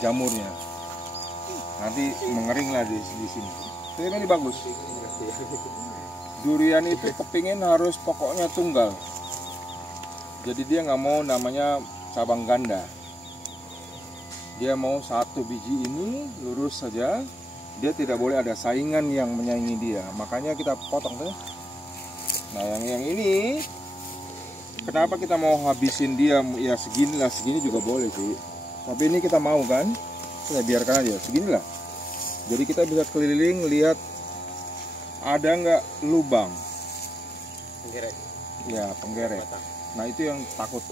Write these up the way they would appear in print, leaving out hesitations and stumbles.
jamurnya. Nanti mengering lah di sini. Ini bagus. Durian itu kepingin harus pokoknya tunggal. Jadi dia nggak mau namanya cabang ganda. Dia mau satu biji ini lurus saja. Dia tidak boleh ada saingan yang menyaingi dia. Makanya kita potong tuh. Nah yang ini, kenapa kita mau habisin dia ya segini lah, segini juga boleh sih. Tapi ini kita mau kan, kita biarkan aja seginilah. Jadi kita bisa keliling lihat ada nggak lubang. Penggerek. Ya penggerek. Nah itu yang takut.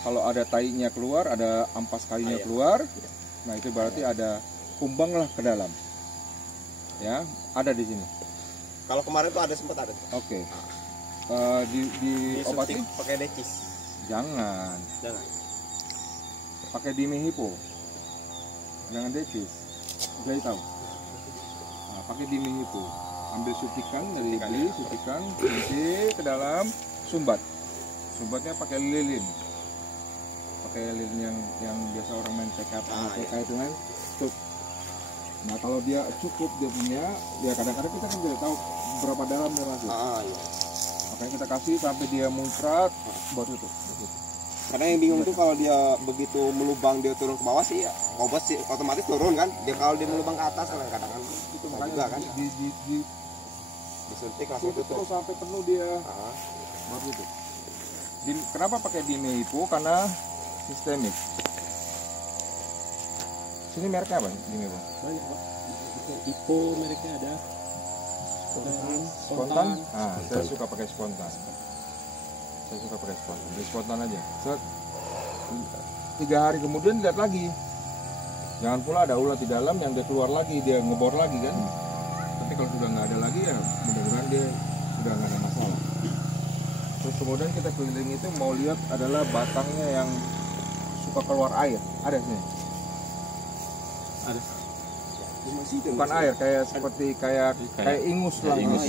Kalau ada tainya keluar, ada ampas kayunya keluar, nah itu berarti ada kumbang lah ke dalam. Ya, ada di sini. Kalau kemarin tuh ada sempat ada. Oke. Di obati pakai decis. Jangan. Pakai dimihipo. Jangan decis. Jadi tahu. Nah, pakai dimihipo. Ambil suntikan dari beli, suntikan, suntik ke dalam, sumbat. Sumbatnya pakai lilin. Pakai lilin yang biasa orang main PK itu kan. Nah kalau dia cukup dia punya, ya kadang-kadang kita kan tidak tahu berapa dalam dia masuk. Makanya kita kasih sampai dia muncrat, baru tutup. Karena yang bingung tuh kalau dia begitu melubang dia turun ke bawah sih, ya, obat sih otomatis turun kan. Dia kalau dia melubang ke atas kadang-kadang kan itu makanya juga kan. Disuntik langsung tutup sampai penuh dia. Baru tutup. Kenapa pakai dimihipo? Karena sistemik. Sini mereknya apa? Dimihipo? Banyak Pak. Ipo mereknya ada. Spontan. Nah, saya suka pakai spontan. Di spontan aja. 3 hari kemudian lihat lagi. Jangan pula ada ulat di dalam yang dia keluar lagi, dia ngebor lagi kan. Tapi kalau sudah nggak ada lagi ya mudah-mudahan dia sudah nggak ada masalah. Terus kemudian kita keliling itu mau lihat adalah batangnya yang suka keluar air. Ada sini? Ada. Bukan air, kayak seperti kayak ingus lah. Ingus.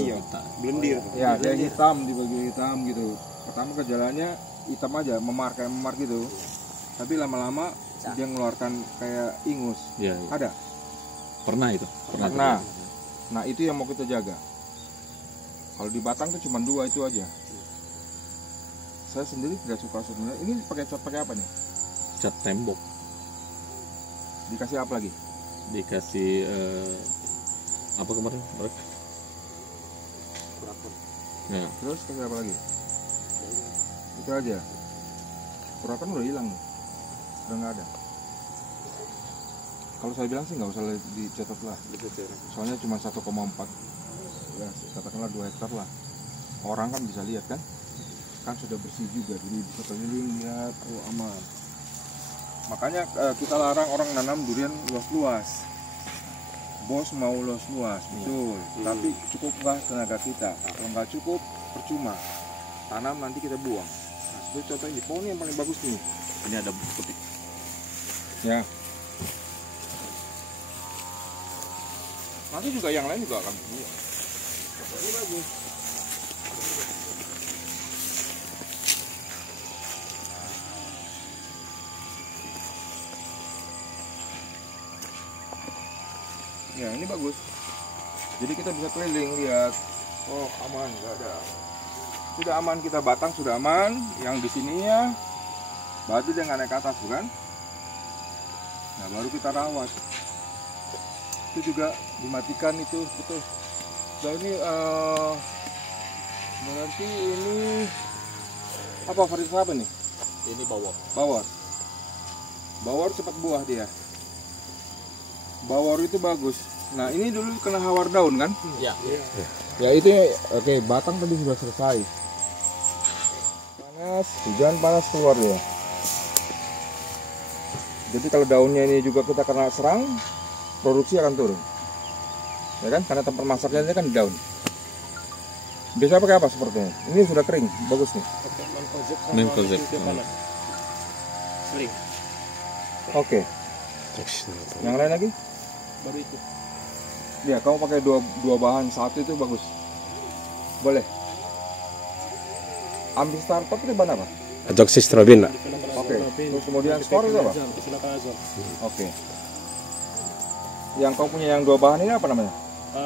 Blendir. Ya, dia hitam di bagian hitam gitu. Pertama gejalanya hitam aja, kayak memar gitu. Tapi lama-lama dia mengeluarkan kayak ingus. Ya. Ada? Pernah itu. Pernah. Nah itu yang mau kita jaga. Kalau di batang tuh cuma 2 itu aja. Saya sendiri tidak suka sebenarnya. Ini pakai cat pakai apa nih? Cat tembok. Dikasih apa lagi? Dikasih apa kemarin? Ya. Terus kasih apa lagi? Itu aja. Kurakan udah hilang nih. Udah nggak ada. Kalau saya bilang sih nggak usah dicatat lah. Soalnya cuma 1,4. Ya katakanlah 2 hektar lah. Orang kan bisa lihat kan? Kan sudah bersih juga, jadi bisa keliling lihat, oh aman. Makanya kita larang orang nanam durian luas-luas. Bos mau luas-luas, betul. Tapi cukup nggak tenaga kita? Kalau nggak cukup, percuma. Tanam nanti kita buang. Nah, seperti contoh ini, pohon yang paling bagus nih. Ini ada putih. Ya. Nanti juga yang lain juga akan buang. Ini bagus. Ya ini bagus. Jadi kita bisa keliling lihat. Oh aman, nggak ada. Sudah aman, kita batang sudah aman. Yang di sininya batu dia nggak naik ke atas bukan? Nah baru kita rawat. Itu juga dimatikan itu betul. Dan ini berarti ini apa varietas apa nih? Ini bawor. Bawor cepat buah dia. Bawor itu bagus. Nah ini dulu kena hawar daun kan? Ya. Ya itu oke, batang tadi sudah selesai. Panas, hujan panas keluar dia. Jadi kalau daunnya ini juga kita kena serang, produksi akan turun. Ya kan? Karena tempat masaknya ini kan di daun. Biasa pakai apa sepertinya? Ini sudah kering, bagus nih. Menkozek. Sering. Oke. Yang lain lagi? Baru itu. Ya, kamu pakai dua bahan, satu itu bagus. Boleh. Ambil startup itu bahan apa? Azoxystrobin, Pak. Oke. Terus kemudian skor itu apa? Oke. Yang kau punya yang dua bahan ini apa namanya?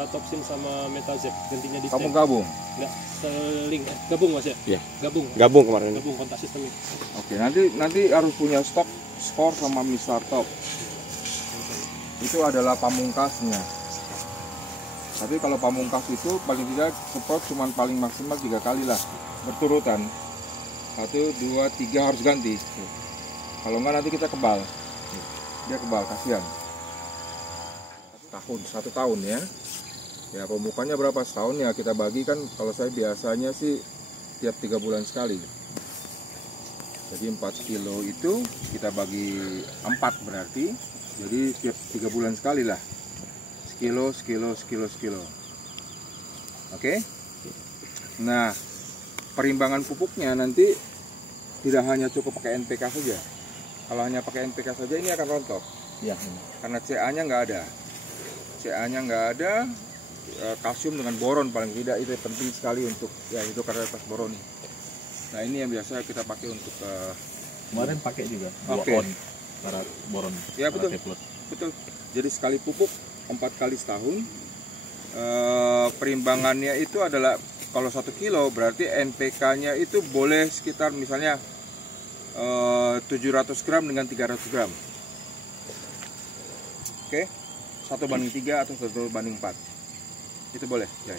Topsin sama Metazep, gantinya di Kamu gabung. Enggak, seling. Gabung Mas ya? Iya. Gabung kemarin. kontak sistemnya. Oke, nanti harus punya stok skor sama Mr. Top. Itu adalah pamungkasnya. Tapi kalau pamungkas itu paling tidak semprot cuma paling maksimal 3 kali lah berturutan. 1, 2, 3 harus ganti. Kalau enggak nanti kita kebal. Dia kebal, kasihan. 1 tahun ya. Ya pemupukannya berapa setahun ya kita bagi kan, kalau saya biasanya sih tiap 3 bulan sekali. Jadi 4 kilo itu kita bagi 4 berarti. Jadi tiap 3 bulan sekali lah. Sekilo. Oke. Nah, perimbangan pupuknya nanti tidak hanya cukup pakai NPK saja. Kalau hanya pakai NPK saja ini akan rontok. Iya. Karena CA-nya nggak ada. CA-nya nggak ada, kalsium dengan boron paling tidak itu penting sekali untuk ya itu varietas boron. Nah ini yang biasa kita pakai untuk Kemarin pakai juga. Oke. Barat boron. Ya betul. Teplot. Betul. Jadi sekali pupuk 4 kali setahun. Perimbangannya itu adalah kalau 1 kilo berarti NPK-nya itu boleh sekitar misalnya 700 gram dengan 300 gram. Oke. 1:3 atau 1:4 itu boleh ya.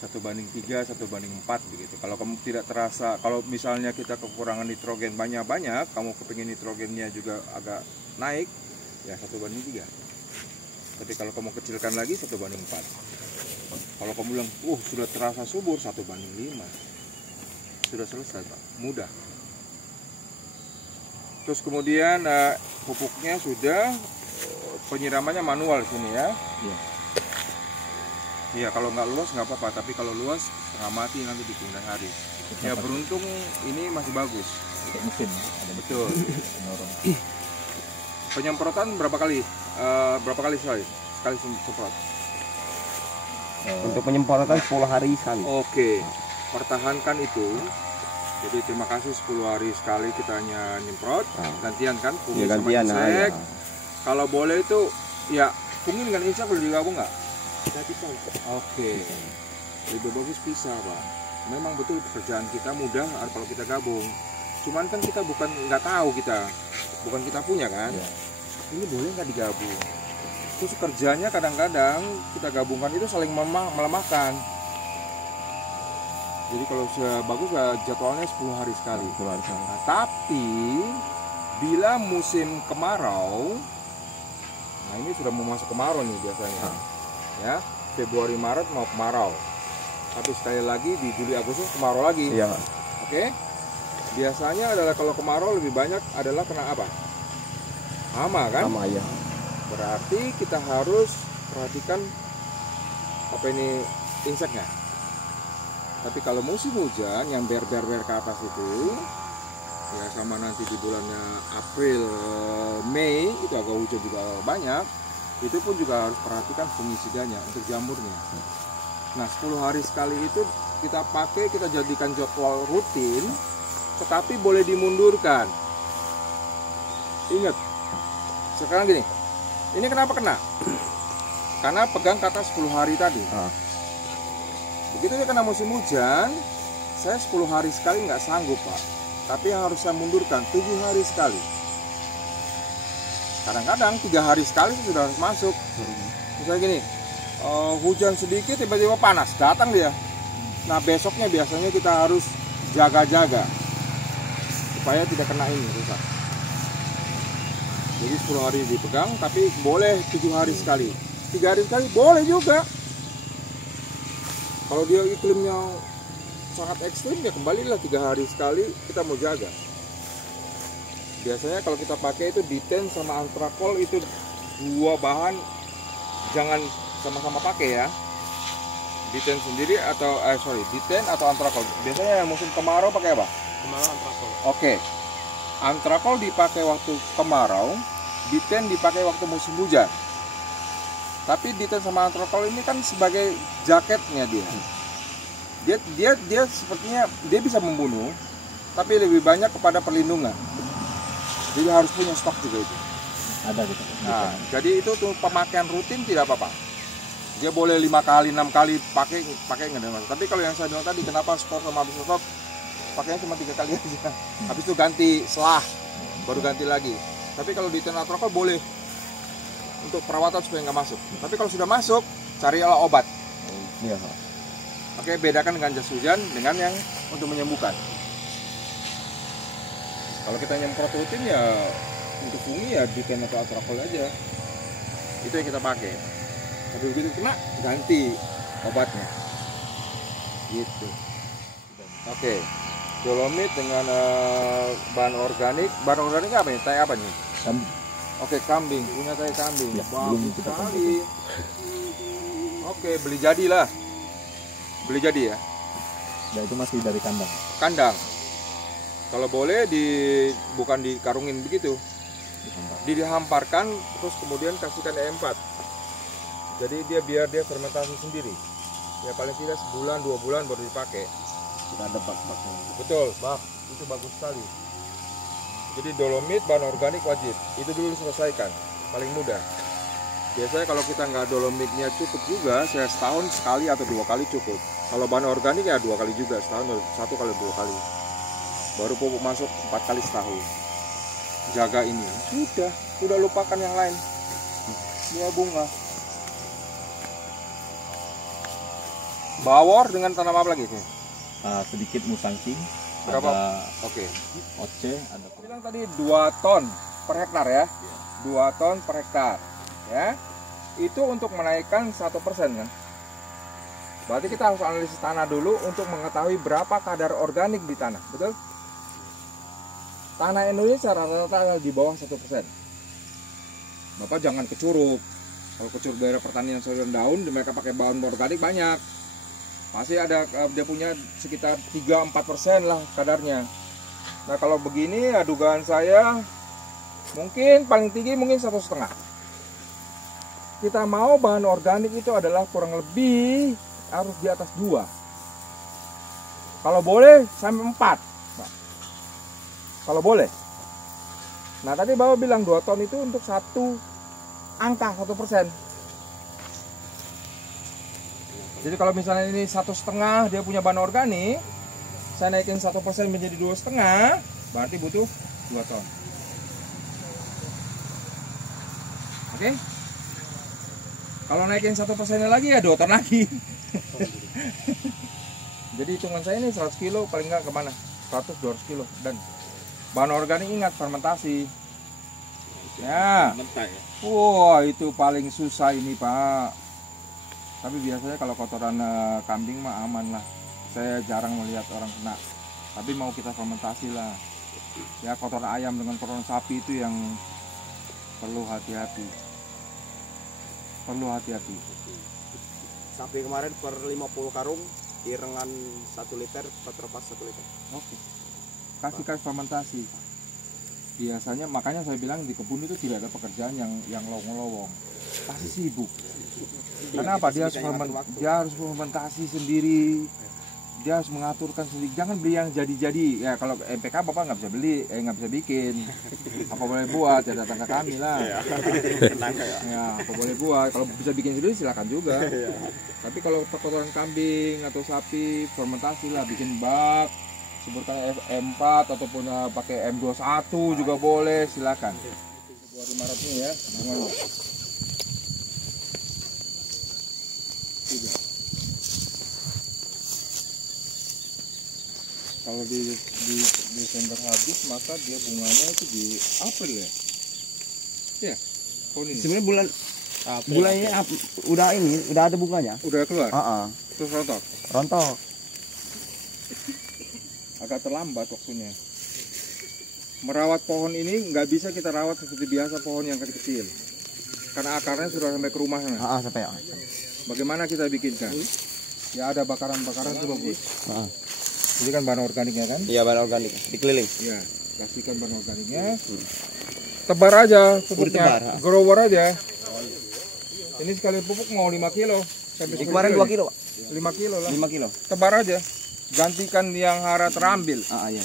1:3, 1:4 begitu. Kalau kamu tidak terasa, kalau misalnya kita kekurangan nitrogen banyak-banyak, kamu kepingin nitrogennya juga agak naik ya 1:3. Tapi kalau kamu kecilkan lagi 1:4. Kalau kamu bilang sudah terasa subur 1:5, sudah selesai Pak, mudah. Terus kemudian pupuknya sudah, penyiramannya manual sini ya. Iya. Iya, kalau nggak luas nggak apa-apa, tapi kalau luas setengah mati nanti di kemudian hari. Ya beruntung ini masih bagus. Pakai mesin. Ada Betul. penorong. Penyemprotan berapa kali? Sekali semprot. Untuk penyemprotan 10 hari sekali. Oke, pertahankan itu. Jadi terima kasih 10 hari sekali kita hanya nyemprot, gantian kan, Ya, fungsi sama gantian, insek. ya. Kalau boleh itu ya fungsi dengan insek boleh digabung nggak? Nggak bisa. Oke, lebih bagus bisa Pak. Memang betul pekerjaan kita mudah kalau kita gabung. Cuman kan kita nggak tahu bukan kita punya kan. Ya. Ini boleh nggak digabung? Terus kerjanya kadang-kadang kita gabungkan itu saling melemahkan. Jadi kalau sudah bagus jadwalnya 10 hari sekali. Nah, tapi bila musim kemarau, nah ini sudah mau masuk kemarau nih biasanya. Ya, Februari Maret mau kemarau. Tapi sekali lagi di Juli Agustus kemarau lagi. Iya. Oke. Biasanya adalah kalau kemarau lebih banyak adalah kena apa? Hama kan? Sama ya. Berarti kita harus perhatikan apa ini inseknya. Tapi kalau musim hujan yang ber-ber ke atas itu ya sama nanti di bulannya April, Mei itu agak hujan juga banyak, itu pun juga harus perhatikan fungisidanya untuk jamurnya. Nah 10 hari sekali itu kita pakai, kita jadikan jadwal rutin, tetapi boleh dimundurkan. Ingat, sekarang gini, ini kenapa kena? Karena pegang kata 10 hari tadi. Begitu dia kena musim hujan, saya 10 hari sekali nggak sanggup Pak. Tapi harus saya mundurkan 7 hari sekali. Kadang-kadang 3 hari sekali sudah harus masuk. Misalnya gini, hujan sedikit tiba-tiba panas, datang dia. Nah besoknya biasanya kita harus jaga-jaga supaya tidak kena ini rusak. Jadi 10 hari dipegang, tapi boleh 7 hari sekali. 3 hari sekali boleh juga. Kalau dia iklimnya sangat ekstrim ya kembalilah 3 hari sekali kita mau jaga. Biasanya kalau kita pakai itu diten sama antrakol, itu 2 bahan jangan sama-sama pakai ya. Diten sendiri atau diten atau antrakol. Biasanya musim kemarau pakai apa? Kemarau antrakol. Oke. Antrakol dipakai waktu kemarau, diten dipakai waktu musim hujan. Tapi diten sama antrakol ini kan sebagai jaketnya dia. Dia sepertinya dia bisa membunuh, tapi lebih banyak kepada perlindungan. Jadi harus punya stok juga itu. Ada gitu. Nah, jadi itu tuh pemakaian rutin tidak apa-apa. Dia boleh 5 kali, 6 kali pakai nggak ada masalah. Tapi kalau yang saya bilang tadi, kenapa stop sama habis stop, pakainya cuma 3 kali aja. Habis itu ganti selah, baru ganti lagi. Tapi kalau di tenaga rokok boleh untuk perawatan supaya nggak masuk. Tapi kalau sudah masuk, carilah obat. Iya. Oke, bedakan dengan jas hujan dengan yang untuk menyembuhkan. Kalau kita nyemprot rutin ya untuk fungi ya di tenaga atrakol aja. Itu yang kita pakai. Tapi begitu kena ganti obatnya. Gitu. Oke. Dolomit dengan bahan organik. Bahan organik apa nih? Tai apa nih? Oke, kambing. Punya tai kambing. Ya, belum Bagus kita sekali. Oke, beli jadi lah. Beli jadi ya. Ya itu masih dari kandang. Kandang. Kalau boleh bukan dikarungin begitu. Dihamparkan terus kemudian kasihkan E4. Jadi biar dia fermentasi sendiri. Ya paling tidak sebulan 2 bulan baru dipakai. Sudah ada bak-baknya. Betul, bak. Itu bagus sekali. Jadi dolomit bahan organik wajib. Itu dulu selesaikan. Paling mudah. Biasanya kalau kita nggak dolomiknya cukup juga, saya setahun sekali atau 2 kali cukup. Kalau bahan organik ya 2 kali juga, setahun 1 kali 2 kali. Baru pupuk masuk 4 kali setahun. Jaga ini. Sudah lupakan yang lain. Dia bunga. Bawor dengan tanam apa lagi sih? Sedikit musangking. Berapa? Ada Oke. oce, ada Bilang tadi 2 ton per hektar ya. 2 ton per hektar. Ya. Itu untuk menaikkan 1% kan. Berarti kita harus analisis tanah dulu untuk mengetahui berapa kadar organik di tanah, betul? Tanah Indonesia rata-rata di bawah 1%. Bapak jangan kecuruk. Kalau kecuruk daerah pertanian sayur daun, mereka pakai bahan organik banyak. Pasti ada dia punya sekitar 3-4% lah kadarnya. Nah kalau begini ya dugaan saya mungkin paling tinggi mungkin 1,5. Kita mau bahan organik itu adalah kurang lebih harus di atas 2. Kalau boleh sampai 4. Kalau boleh. Nah tadi Bapak bilang 2 ton itu untuk satu angka 1%. Jadi kalau misalnya ini 1,5 dia punya bahan organik, saya naikin 1% menjadi 2,5, berarti butuh 2 ton. Oke? Kalau naikin 1%-nya lagi ya 2 ton lagi. Jadi hitungan saya ini 100 kilo paling nggak kemana? 100-200 kilo. Dan bahan organik ingat fermentasi. Ya. Wah itu paling susah ini Pak. Tapi biasanya kalau kotoran kambing mah aman lah. Saya jarang melihat orang kena. Tapi mau kita fermentasi lah. Ya kotoran ayam dengan kotoran sapi itu yang perlu hati-hati. Perlu hati-hati. Sapi kemarin per 50 karung irengan 1 liter, terlepas 1 liter. Oke. Kasih fermentasi. Biasanya makanya saya bilang di kebun itu tidak ada pekerjaan yang lowong-lowong. Pasti sibuk. Kenapa? Dia harus fermentasi sendiri. Dia harus mengaturkan sendiri. Jangan beli yang jadi-jadi. Ya kalau MPK Bapak nggak bisa beli, nggak bisa bikin. Apa boleh buat ya datang ke kami lah. Ya, apa boleh buat. Kalau bisa bikin sendiri silakan juga. Tapi kalau kotoran kambing atau sapi fermentasi lah, bikin bak. Sebutan M4 ataupun pakai M21 juga boleh, silakan. Februari Maret ini ya, semuanya. Kalau di Desember habis, maka dia bunganya itu di April ya. Ya, tahun ini. Sebenarnya bulannya udah ada bunganya. Udah keluar. Terus rontok. Rontok. Agak terlambat waktunya. Merawat pohon ini nggak bisa kita rawat seperti biasa pohon yang kecil, karena akarnya sudah sampai ke rumah sana. Sampai ya. Bagaimana kita bikinkan? Ya ada bakaran-bakaran itu bagus. Jadi kan bahan organiknya kan? Iya bahan organik, dikeliling. Iya, kasihkan bahan organiknya. Tebar aja pupuknya, grower aja. Ini sekali pupuk mau 5 kilo. Sampai kemarin 2 kilo Pak. 5 kilo lah. 5 kilo. Tebar aja. Gantikan yang hara terambil. Iya.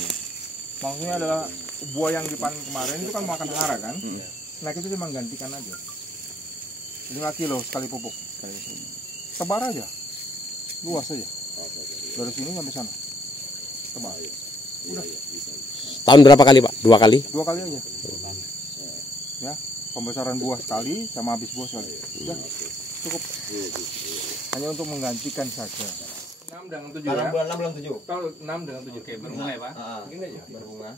Maksudnya adalah buah yang dipanen kemarin itu kan makan hara kan. Nah itu cuma gantikan aja. 5 kilo sekali pupuk. Tebar aja. Luas aja. Dari sini sampai sana. Tebar. Udah. Tahun berapa kali Pak? 2 kali? 2 kali aja. Ya, pembesaran buah sekali sama habis buah sekali. Udah, cukup. Hanya untuk menggantikan saja. 6 dengan 7 ya. bulan 6 bulan 7. Kalau 6 dengan 7. Oke, berbunga ya, Pak? Gini aja. Berbunga.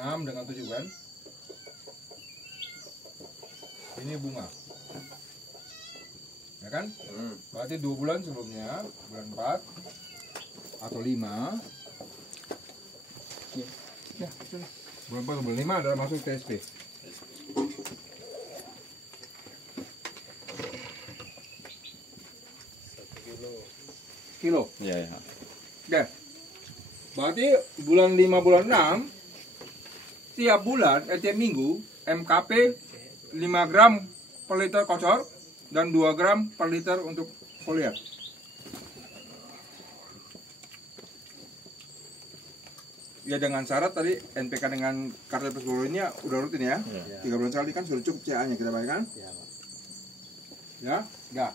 6 dengan 7 kan. Ini bunga. Ya kan? Berarti 2 bulan sebelumnya, bulan 4 atau 5. Ya, sudah. Bulan 4 atau bulan 5 adalah masuk TSP. Kilo. Iya, ya. Oke. Berarti bulan 5 bulan 6 tiap bulan tiap minggu MKP 5 gram per liter kocor dan 2 gram per liter untuk foliar. Ya dengan syarat tadi NPK dengan kartel persboronya udah rutin ya. 3 bulan sekali kan sudah cukup CA-nya kita bayar kan? Ya, enggak.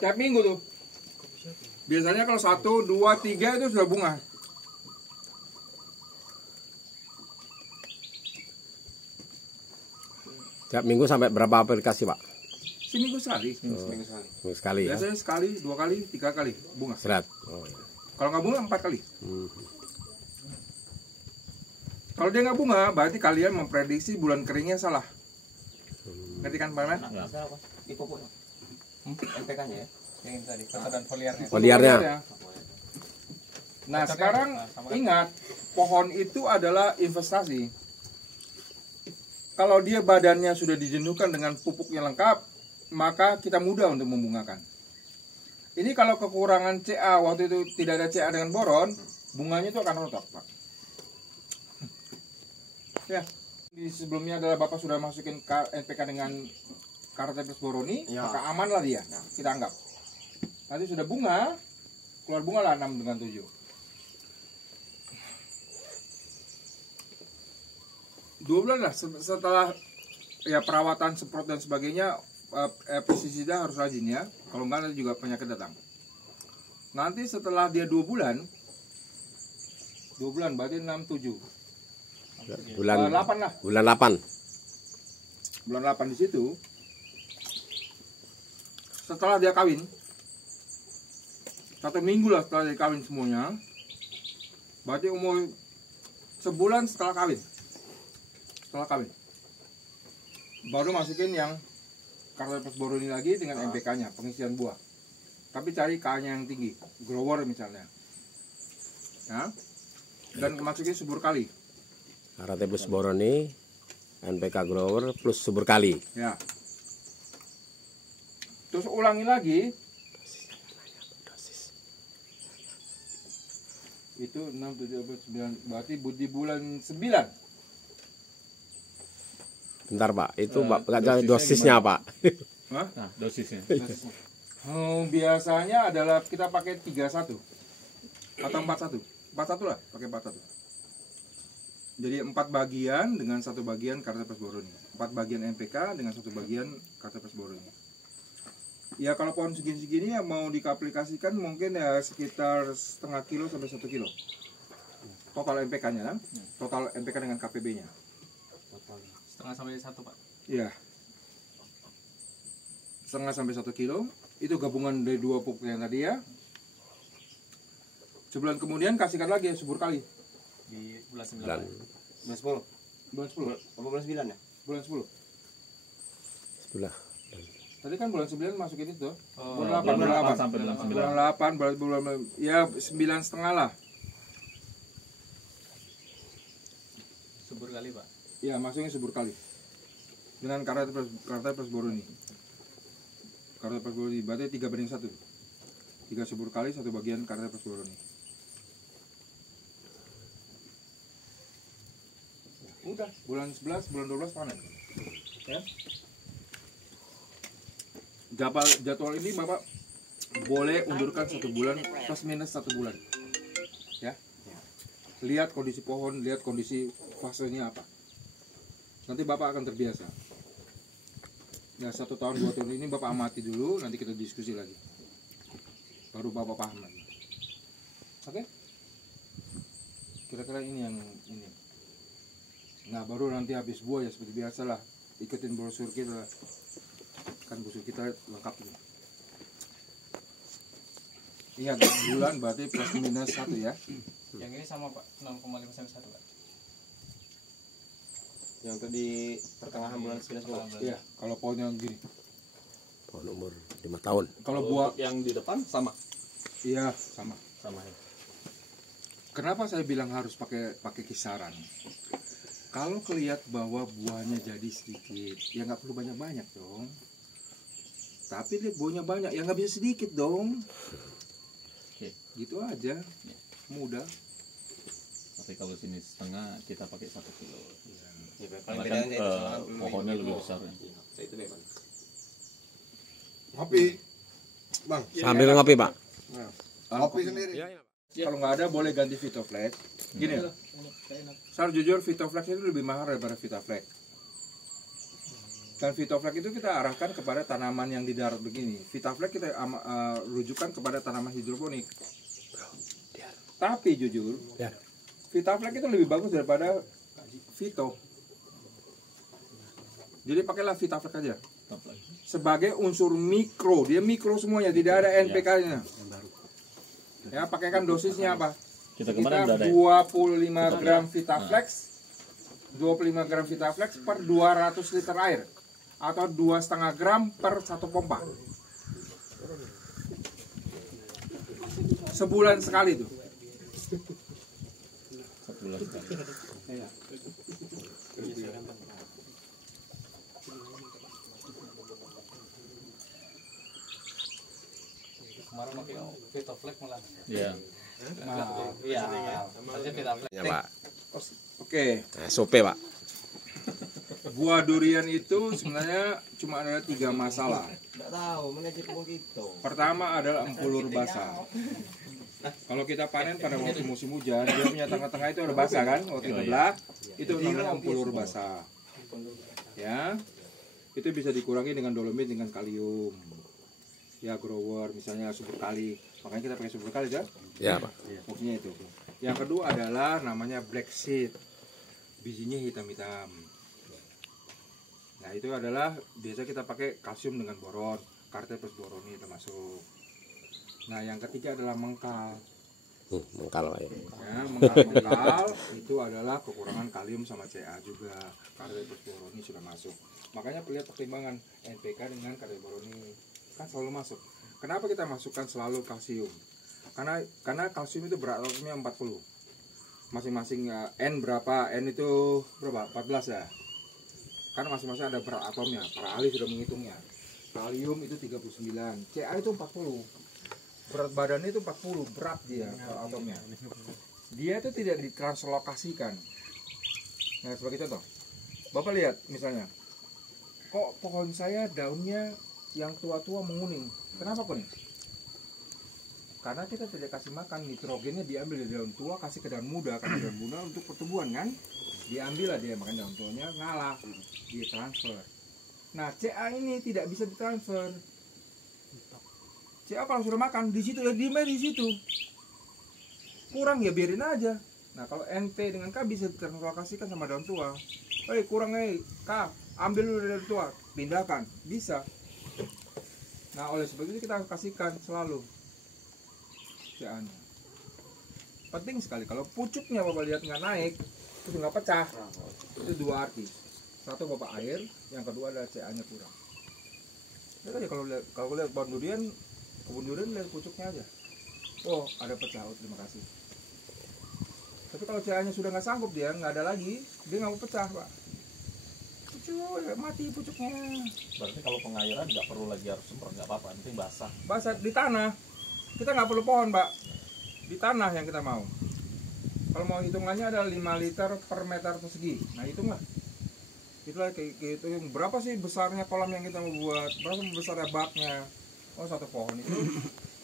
Tiap minggu tuh. Biasanya kalau 1, 2, 3 itu sudah bunga. Tiap minggu sampai berapa aplikasi Pak? Seminggu sekali. Seminggu sekali. Seminggu sekali ya? Biasanya sekali, 2 kali, 3 kali bunga. Serat. Oh, iya. Kalau nggak bunga 4 kali. Hmm. Kalau dia nggak bunga, berarti kalian memprediksi bulan keringnya salah. Ngerti kan Pak Iman? Sekarang apa? Di pupuk. NPK-nya ya. Yang ini tadi, kocor dan foliarnya. Foliarnya. Nah sekarang ingat, pohon itu adalah investasi. Kalau dia badannya sudah dijenuhkan dengan pupuknya lengkap, maka kita mudah untuk membungakan. Ini kalau kekurangan CA, waktu itu tidak ada CA dengan boron, bunganya itu akan rontok, Pak. Ya, di sebelumnya adalah Bapak sudah masukin NPK dengan Carotepes boroni, Ya. maka aman lah dia. Nah, kita anggap. Nanti sudah bunga, keluar bunga lah 6 dengan 7. 2 bulan lah setelah ya perawatan semprot dan sebagainya, pestisida harus rajin ya. Kalau enggak nanti juga penyakit datang. Nanti setelah dia 2 bulan berarti 6 7. Bulan 8 lah. Bulan 8. Bulan 8 di situ. Setelah dia kawin 1 minggu lah setelah dia kawin semuanya. Berarti umur sebulan setelah kawin. Baru masukin yang Carotepes boroni lagi dengan NPK-nya, pengisian buah. Tapi cari K-nya yang tinggi, grower misalnya. Ya. Dan masukin subur kali. Carotepes boroni, NPK grower plus subur kali. Ya. Terus ulangi lagi. Itu 6 7 8 9 berarti di bulan 9. Bentar Pak, itu dosisnya Pak. Hah? Nah, dosisnya. Biasanya adalah kita pakai 31 atau 41. 41 lah, pakai 41. Jadi 4 bagian dengan 1 bagian Carotepes boroni. 4 bagian NPK dengan 1 bagian Carotepes boroni. Ya kalau pohon segini-segini ya mau diaplikasikan mungkin ya sekitar setengah kilo sampai 1 kilo. Total NPK-nya kan? Total NPK dengan KPB-nya. Setengah sampai 1, Pak. Iya. Setengah sampai 1 kilo. Itu gabungan dari 2 pupuk yang tadi ya. Sebulan kemudian kasihkan lagi subur kali. Di bulan 9. Bulan Bulan 10. Bulan 10. Apa bulan 9 ya? Bulan 10. sebelah. Tadi kan bulan 9 masukin itu. Oh, Bulan 8, bulan bulan 8 8. sampai bulan 9. Bulan 8, bulan ya 9,5 lah. Subur kali, Pak. Ya, masukin subur kali. Dengan Carotepes boroni. Carotepes boroni berarti 3:1. 3 subur kali 1 bagian Carotepes boroni. Udah, bulan 11, bulan 12 panen. Ya. Jadwal ini Bapak boleh undurkan 1 bulan plus minus 1 bulan. Ya. Lihat kondisi pohon, lihat kondisi fasenya apa. Nanti Bapak akan terbiasa. Ya 1 tahun 2 tahun ini Bapak amati dulu, nanti kita diskusi lagi. Baru Bapak paham lagi. Oke? Kira-kira ini yang ini. Nah baru nanti habis buah ya seperti biasa lah. Ikutin brosur kita. Kan brosur kita lengkap ini. Iya, bulan berarti plus minus 1 ya. Yang ini sama Pak, 0,5 sampai 1 Pak. Yang tadi pertengahan bulan 9 Iya, kalau pohonnya gini. Pohon umur 5 tahun. Kalau buah yang di depan sama. iya sama. Sama ya. Kenapa saya bilang harus pakai kisaran? Kalau kelihat bahwa buahnya jadi sedikit, ya nggak perlu banyak-banyak dong. Tapi lihat buahnya banyak, ya nggak bisa sedikit dong. Oke. Gitu aja, mudah. Tapi kalau sini setengah kita pakai 1 kilo. Ya, Karena paling kan bedanya itu soal pohonnya lebih besar ya. Itu bebas. Kopi, bang. Sambil ngopi, Pak. Kopi sendiri. Kalau nggak ada boleh ganti Vitoflex. Gini, saya jujur Vitoflex itu lebih mahal daripada Vitaflex. Dan Vitoflex itu kita arahkan kepada tanaman yang di darat begini. Vitaflex kita rujukan kepada tanaman hidroponik. Tapi jujur, Ya. Vitaflex itu lebih bagus daripada Vito. Jadi pakailah Vitaflex aja. Sebagai unsur mikro, dia mikro semuanya, tidak ada NPK-nya. Ya, pakaikan dosisnya apa? Kita kemarin udah ada ya? 25 gram Vitaflex. 25 gram Vitaflex per 200 liter air atau 2,5 gram per 1 pompa. Sebulan sekali tuh. 1 bulan sekali. Kemarin pakai Vitoflex malah. Iya. Iya. Saja Vitoflex. Ya, Pak. Oke, Nah, sope, Pak. buah durian itu sebenarnya cuma ada 3 masalah. Enggak tahu, mengecek begitu. Pertama adalah empulur basah. Kalau kita panen pada waktu musim hujan, dia punya tengah-tengah itu ada basah kan, waktu kita belah, itu namanya empulur basah. Ya, itu bisa dikurangi dengan dolomit dengan kalium. Ya grower, misalnya subur kali, makanya kita pakai subur kali kan? Ya, Pak. Fungsinya itu. Yang kedua adalah namanya black seed, bijinya hitam-hitam. Nah itu adalah biasa kita pakai kalsium dengan boron, karte plus boron ini termasuk. Nah yang ketiga adalah mengkal. Mengkal, Pak ya. Ya, mengkal itu adalah kekurangan kalium sama Ca juga. Karte plus boron ini sudah masuk. Makanya lihat pertimbangan NPK dengan karte boron ini kan selalu masuk. Kenapa kita masukkan selalu kalsium? Karena kalsium itu berat atomnya 40. Masing-masing N berapa? N itu berapa? 14 ya. Karena masing-masing ada berat atomnya. Para ahli sudah menghitungnya. Kalium itu 39, Ca itu 40. Berat badannya itu 40, berat dia berat atomnya. Dia itu tidak ditranslokasikan. Nah, sebagai contoh. Bapak lihat misalnya. Kok pohon saya daunnya yang tua-tua menguning? Kenapa kuning? Karena kita tidak kasih makan, nitrogennya diambil dari daun tua, kasih ke daun muda, karena daun muda untuk pertumbuhan kan, diambil lah dia, makan daun tuanya ngalah, ditransfer. Nah Ca ini tidak bisa ditransfer. Ca kalau sudah makan di situ ya diem di situ, kurang ya biarin aja. Nah kalau NP dengan K bisa ditranslokasikan sama daun tua. Kurang K, ambil dulu dari daun tua, pindahkan, bisa. Nah oleh sebab itu kita kasihkan selalu Ca-nya. Penting sekali. Kalau pucuknya Bapak lihat nggak naik, itu nggak pecah. Itu 2 arti. Satu Bapak air, yang kedua adalah Ca-nya kurang. Lihat aja kalau lihat pohon durian, kebun durian lihat pucuknya aja. Oh ada pecah, oh, terima kasih. Tapi kalau Ca-nya sudah nggak sanggup dia nggak ada lagi, dia nggak mau pecah Pak. Pucuk, mati pucuknya. Berarti kalau pengairan nggak perlu lagi harus semprot, nggak apa-apa, penting basah. Basah di tanah. Kita nggak perlu pohon, Pak. Di tanah yang kita mau. Kalau mau hitungannya ada 5 liter per meter persegi. Nah, hitunglah. Itulah kayak gitu. Berapa sih besarnya kolam yang kita mau buat? Berapa besarnya baknya? Oh, 1 pohon itu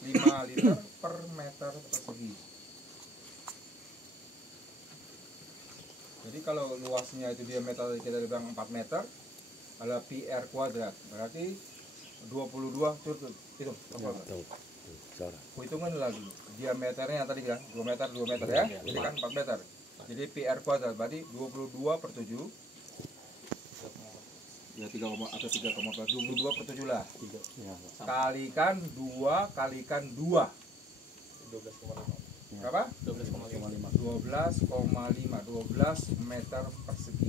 5 liter per meter persegi. Jadi kalau luasnya itu diameter kita bilang 4 meter, ada PR kuadrat, berarti 22 itu hitungan lagi diameternya yang tadi bilang 2 meter ya, ini kan 4 meter, jadi PR kuadrat berarti 22 per 7 ya 3, atau 3,4, 22 per 7 lah, kalikan 2 kalikan 2 berapa? 12,5 meter persegi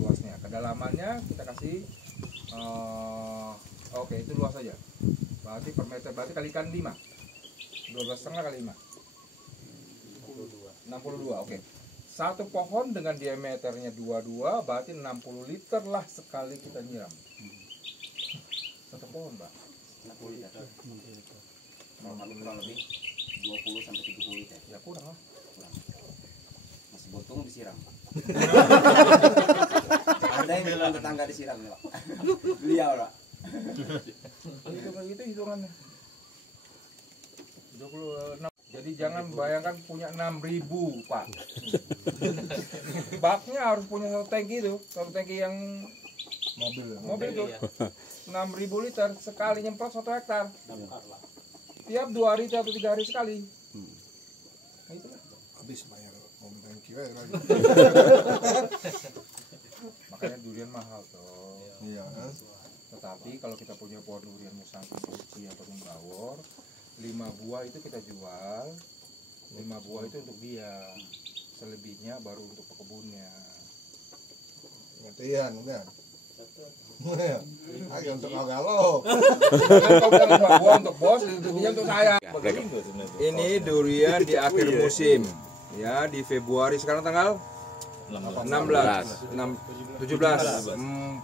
luasnya. Kedalamannya kita kasih oke, itu luas saja. Berarti per meter, berarti kalikan 5. 12,5 kali 5. 62, oke. Satu pohon dengan diameternya 22 berarti 60 liter lah sekali kita nyiram. Satu pohon, Pak. 60 liter. Kalau kami kurang lebih 20 sampai 30 liter. Ya kurang lah. Masih botong disiram, Pak. Ada yang bilang tetangga disiram, Pak. Beliau, Pak. Hitungan gitu hitungannya. 26. Jadi jangan bayangkan punya 6.000, Pak. Baknya harus punya satu tangki itu, satu tangki yang mobil itu. 6.000 liter sekali nyemprot 1 hektar. Tiap 2 hari atau 3 hari sekali. Nah, itulah. Habis bayar om tangki lagi. Makanya durian mahal tuh. Iya kan? Tetapi kalau kita punya pohon durian musang suci atau bawor, 5 buah itu kita jual. 5 buah itu untuk dia. Selebihnya baru untuk pekebunnya. Ngertian kan? Agak untuk galau. Kalau bilang 5 buah untuk bos, selebihnya untuk saya. Ini durian di akhir musim. Ya, di Februari sekarang tanggal 17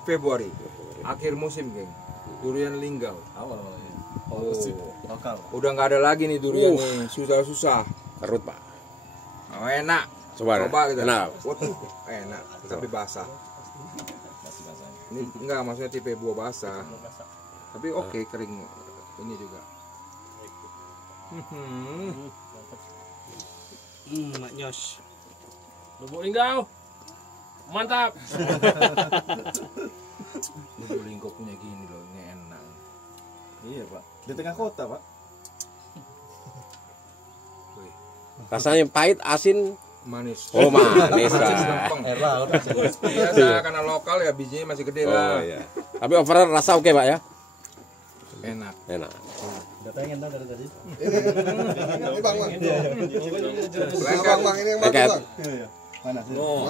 Februari. Akhir musim, geng. Durian linggau. Oh, udah nggak ada lagi nih durian nih, susah-susah. Kerut, Pak. Oh, enak. Coba gitu. enak. Waduh, enak, tapi basah. Ini enggak, maksudnya tipe buah basah. Tapi oke, kering ini juga. Mak Nyos. Lubuk linggau. Mantap. Lubuk linggau punya gini loh, ini enak. Iya, Pak. Di tengah kota, Pak. Rasanya pahit, asin. Manis. Oh, manis. Lempeng. Air laut. Biasa karena lokal ya, bijinya masih gede Oh lah. iya. Tapi overall rasa oke, Pak ya? Enak. Enak. Udah pengen tau dari tadi. Ini bang. Lengket. Bang, ini yang bagus Lengket. bang. Mana sih? Oh.